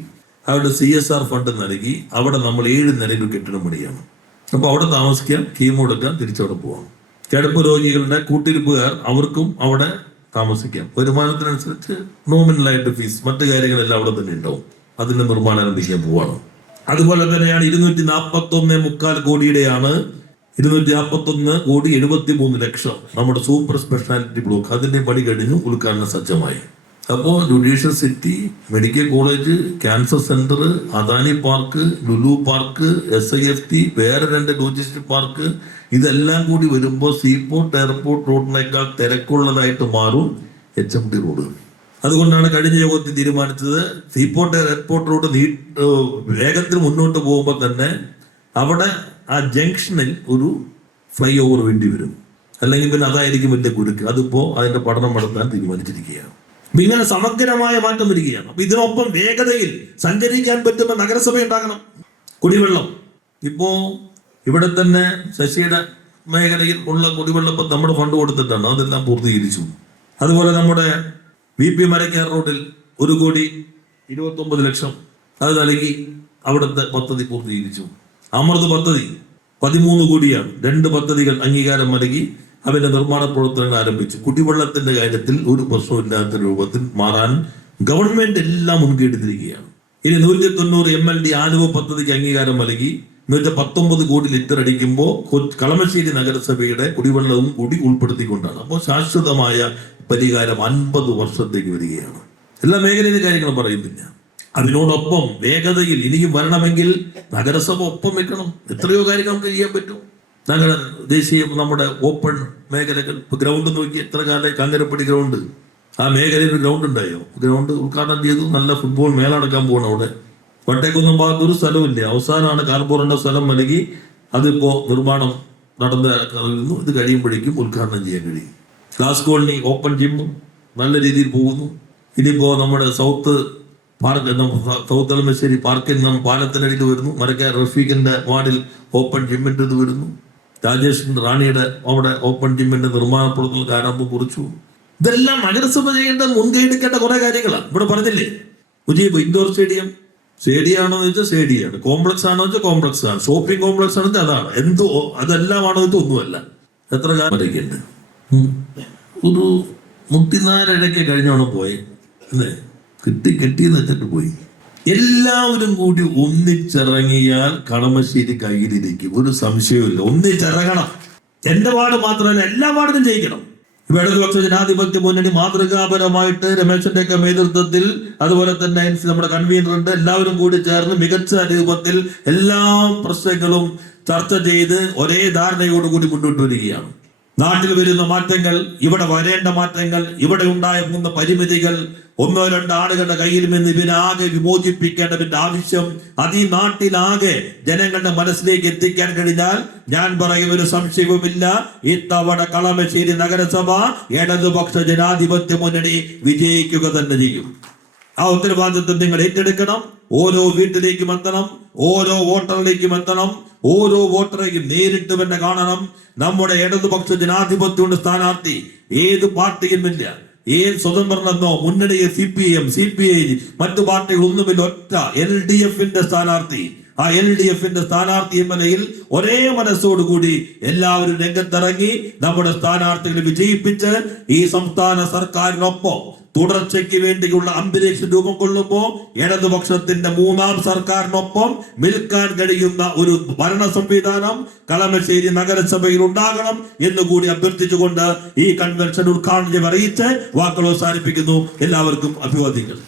അവരുടെ CSR ഫണ്ട് നൽകി അവിടെ നമ്മൾ 7 നിലയിൽ കെട്ടിടം പണിയാണ്. അപ്പൊ അവിടെ താമസിക്കാം, കീമോ എടുക്കാം, തിരിച്ചവിടെ പോവാം. കിടപ്പ് രോഗികളുടെ കൂട്ടിരിപ്പുകാർ അവർക്കും അവിടെ താമസിക്കാം. വരുമാനത്തിനനുസരിച്ച് നോമിനലായിട്ട് ഫീസ്, മറ്റു കാര്യങ്ങളെല്ലാം അവിടെ തന്നെ ഉണ്ടാവും. അതിന്റെ നിർമ്മാണം ആരംഭിക്കാൻ പോവാണ്. അതുപോലെ തന്നെയാണ് 241.25 കോടിയുടെയാണ് 241,73,00,000 നമ്മുടെ സൂപ്പർ സ്പെഷ്യാലിറ്റി ബ്ലോക്ക്. അതിന്റെ പണി കഴിഞ്ഞു, ഉദ്ഘാടനം സജ്ജമായി. അപ്പോൾ judicial city, medical college, cancer centre, Adani park, Lulu park, SIFT, വേറെ 2 ലോജിസ്റ്റിക് പാർക്ക്, ഇതെല്ലാം കൂടി വരുമ്പോൾ സീപോർട്ട് എയർപോർട്ട് റോഡിനേക്കാൾ തിരക്കുള്ളതായിട്ട് മാറും HMD റോഡ്. അതുകൊണ്ടാണ് കഴിഞ്ഞ യോഗത്തിൽ തീരുമാനിച്ചത് സീപോർട്ട് എയർപോർട്ട് റോഡ് വേഗത്തിൽ മുന്നോട്ട് പോകുമ്പോൾ തന്നെ അവിടെ ആ ജംഗ്ഷനിൽ ഒരു ഫ്ലൈ ഓവർ വേണ്ടി വരും. അല്ലെങ്കിൽ പിന്നെ അതായിരിക്കും വലിയ കുരുക്ക്. അതിപ്പോ അതിന്റെ പഠനം നടത്താൻ തീരുമാനിച്ചിരിക്കുകയാണ്. ഇങ്ങനെ സമഗ്രമായ മാറ്റം വരികയാണ്. അപ്പൊ ഇതിനൊപ്പം വേഗതയിൽ സഞ്ചരിക്കാൻ പറ്റുന്ന നഗരസഭ ഉണ്ടാകണം. കുടിവെള്ളം ഇപ്പോ ഇവിടെ തന്നെ ശശിയുടെ മേഖലയിൽ ഉള്ള കുടിവെള്ളം ഇപ്പം നമ്മുടെ ഫണ്ട് കൊടുത്തിട്ടാണ്, അതെല്ലാം പൂർത്തീകരിച്ചു. അതുപോലെ നമ്മുടെ VP മരക്കാർ റോഡിൽ 1,29,00,000 അത് നൽകി അവിടുത്തെ പദ്ധതി പൂർത്തീകരിച്ചു. അമൃത് പദ്ധതി 13 കോടിയാണ്. 2 പദ്ധതികൾ അംഗീകാരം നൽകി അവന്റെ നിർമ്മാണ പ്രവർത്തനങ്ങൾ ആരംഭിച്ചു. കുടിവെള്ളത്തിന്റെ കാര്യത്തിൽ ഒരു പ്രശ്നമില്ലാത്ത രൂപത്തിൽ മാറാൻ ഗവൺമെന്റ് എല്ലാം മുൻകൈ എടുത്തിരിക്കുകയാണ്. ഇനി 190 MLD ആലുവ പദ്ധതിക്ക് അംഗീകാരം നൽകി 119 കോടി ലിറ്റർ അടിക്കുമ്പോൾ കളമശ്ശേരി നഗരസഭയുടെ കുടിവെള്ളവും കൂടി ഉൾപ്പെടുത്തിക്കൊണ്ടാണ്. അപ്പോൾ ശാശ്വതമായ പരിഹാരം 50 വർഷത്തേക്ക് വരികയാണ്. എല്ലാ മേഖലയിലെ കാര്യങ്ങളും പറയുന്നില്ല. അതിനോടൊപ്പം വേഗതയിൽ ഇനിയും വരണമെങ്കിൽ നഗരസഭ ഒപ്പം വെക്കണം. എത്രയോ കാര്യങ്ങൾ നമുക്ക് ചെയ്യാൻ പറ്റും. ദേശീയ നമ്മുടെ ഓപ്പൺ മേഖലകൾ, ഗ്രൗണ്ട് നോക്കി എത്ര കാലം കാഞ്ഞിരപ്പടി ഗ്രൗണ്ട്, ആ മേഖലയിൽ ഗ്രൗണ്ട് ഉണ്ടായോ? ഗ്രൗണ്ട് ഉദ്ഘാടനം ചെയ്തു. നല്ല ഫുട്ബോൾ മേള നടക്കാൻ പോകണം. അവിടെ വട്ടേക്കൊന്നും ഭാഗത്ത് ഒരു സ്ഥലമില്ല. അവസാനമാണ് കാർബോറിന്റെ സ്ഥലം നൽകി അതിപ്പോ നിർമ്മാണം നടന്നു. ഇത് കഴിയുമ്പോഴേക്കും ഉദ്ഘാടനം ചെയ്യാൻ കഴിയും. ക്ലാസ് കോളനി ഓപ്പൺ ജിമ്മും നല്ല രീതിയിൽ പോകുന്നു. ഇനിയിപ്പോ നമ്മുടെ സൗത്ത് കളമശ്ശേരി പാർക്കിൽ പാലത്തിനടിയിൽ വരുന്നു. മരക്കാർ റഫീഖിന്റെ വാർഡിൽ ഓപ്പൺ ജിമ്മിൻ്റെ ഇത് വരുന്നു. രാജേഷ് റാണിയുടെ അവിടെ ഓപ്പൺ ജിമ്മിന്റെ നിർമ്മാണ പ്രവർത്തനങ്ങൾക്ക് ആരംഭം കുറിച്ചു. ഇതെല്ലാം നഗരസഭ ചെയ്യേണ്ട മുൻകൈ എടുക്കേണ്ട കുറെ കാര്യങ്ങളാണ്. ഇവിടെ പറഞ്ഞില്ലേ മുജീബ് ഇൻഡോർ സ്റ്റേഡിയാണോ എന്ന് വെച്ചാൽ സ്റ്റേഡിയാണ്, കോംപ്ലക്സ് ആണോ വെച്ചാൽ കോംപ്ലക്സ് ആണ്, ഷോപ്പിംഗ് കോംപ്ലക്സ് ആണോ വെച്ചാൽ അതാണ്, എന്തോ അതെല്ലാം ആണോ വെച്ചാൽ ഒന്നുമല്ല. എത്ര കാലം വരയ്ക്കുണ്ട്. ഒരു 34 കഴിഞ്ഞോണം പോയി അല്ലേ, കെട്ടിന്ന് വെച്ചിട്ട് പോയി. എല്ലാവരും കൂടി ഒന്നിച്ചിറങ്ങിയാൽ കളമശ്ശേരി കയ്യിലിരിക്കും, ഒരു സംശയവുമില്ല. ഒന്നിച്ചിറങ്ങണം. എന്റെ വാർഡ് മാത്രമല്ല, എല്ലാ വാർഡിലും ജയിക്കണം. ഇടതുപക്ഷ ജനാധിപത്യ മുന്നണി മാതൃകാപരമായിട്ട് രമേശന്റെ ഒക്കെ നേതൃത്വത്തിൽ, അതുപോലെ തന്നെ നമ്മുടെ കൺവീനർ ഉണ്ട്, എല്ലാവരും കൂടി ചേർന്ന് മികച്ച രൂപത്തിൽ എല്ലാ പ്രശ്നങ്ങളും ചർച്ച ചെയ്ത് ഒരേ ധാരണയോടുകൂടി മുന്നോട്ട് വരികയാണ്. നാട്ടിൽ വരുന്ന മാറ്റങ്ങൾ, ഇവിടെ വരേണ്ട മാറ്റങ്ങൾ, ഇവിടെ ഉണ്ടായ 3 പരിമിതികൾ, 1-2 ആളുകളുടെ കയ്യിൽ നിന്ന് ഇവനാകെ വിമോചിപ്പിക്കേണ്ടതിന്റെ ആവശ്യം, അത് ഈ നാട്ടിലാകെ ജനങ്ങളുടെ മനസ്സിലേക്ക് എത്തിക്കാൻ കഴിഞ്ഞാൽ ഞാൻ പറയുന്ന ഒരു സംശയവുമില്ല, ഇത്തവണ കളമശ്ശേരി നഗരസഭ ഇടതുപക്ഷ ജനാധിപത്യ മുന്നണി വിജയിക്കുക തന്നെ ചെയ്യും. ആ ഉത്തരവാദിത്വം നിങ്ങൾ ഏറ്റെടുക്കണം. ഓരോ വീട്ടിലേക്കും എത്തണം, ഓരോ വോട്ടറിലേക്കും എത്തണം, ഓരോ വോട്ടറേക്കും നേരിട്ട് തന്നെ കാണണം. നമ്മുടെ ഇടതുപക്ഷ ജനാധിപത്യയുടെ സ്ഥാനാർത്ഥി ഏത് പാർട്ടിയുമില്ല, ഏത് സ്വതന്ത്രനെന്നോ മുന്നണിയെ CPM CPI മറ്റു പാർട്ടികളൊന്നുമില്ല, ഒറ്റ LDFന്റെ സ്ഥാനാർത്ഥി. ആ LDFന്റെ സ്ഥാനാർത്ഥി എന്ന നിലയിൽ ഒരേ മനസ്സോടുകൂടി എല്ലാവരും രംഗത്തിറങ്ങി നമ്മുടെ സ്ഥാനാർത്ഥികളെ വിജയിപ്പിച്ച് ഈ സംസ്ഥാന സർക്കാരിനൊപ്പം തുടർച്ചയ്ക്ക് വേണ്ടിയുള്ള അന്തരീക്ഷം രൂപം കൊള്ളുമ്പോൾ ഇടതുപക്ഷത്തിന്റെ 3ാം സർക്കാരിനൊപ്പം നിൽക്കാൻ കഴിയുന്ന ഒരു ഭരണ സംവിധാനം കളമശ്ശേരി നഗരസഭയിൽ ഉണ്ടാകണം എന്നുകൂടി അഭ്യർത്ഥിച്ചുകൊണ്ട് ഈ കൺവെൻഷൻ ഉദ്ഘാടനം അറിയിച്ച് വാക്കുകൾ അവസാനിപ്പിക്കുന്നു. എല്ലാവർക്കും അഭിവാദ്യങ്ങൾ.